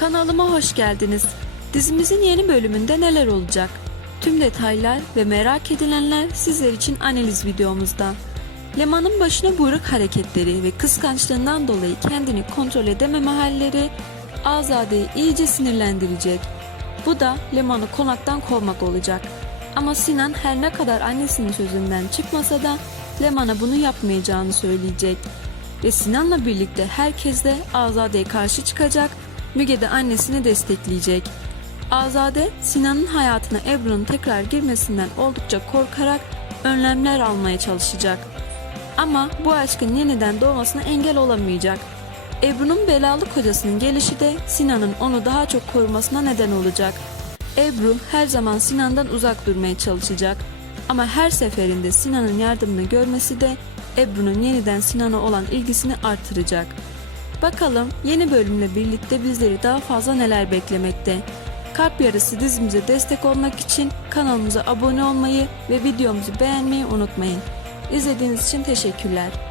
Kanalıma hoş geldiniz. Dizimizin yeni bölümünde neler olacak? Tüm detaylar ve merak edilenler sizler için analiz videomuzda. Leman'ın başına buyruk hareketleri ve kıskançlığından dolayı kendini kontrol edememe halleri Azade'yi iyice sinirlendirecek. Bu da Leman'ı konaktan kovmak olacak. Ama Sinan her ne kadar annesinin sözünden çıkmasa da Leman'a bunu yapmayacağını söyleyecek. Ve Sinan'la birlikte herkes de Azade'ye karşı çıkacak, Müge de annesini destekleyecek. Azade, Sinan'ın hayatına Ebru'nun tekrar girmesinden oldukça korkarak önlemler almaya çalışacak. Ama bu aşkın yeniden doğmasına engel olamayacak. Ebru'nun belalı kocasının gelişi de Sinan'ın onu daha çok korumasına neden olacak. Ebru her zaman Sinan'dan uzak durmaya çalışacak. Ama her seferinde Sinan'ın yardımını görmesi de Ebru'nun yeniden Sinan'a olan ilgisini artıracak. Bakalım yeni bölümle birlikte bizleri daha fazla neler beklemekte. Kalp Yarısı dizimize destek olmak için kanalımıza abone olmayı ve videomuzu beğenmeyi unutmayın. İzlediğiniz için teşekkürler.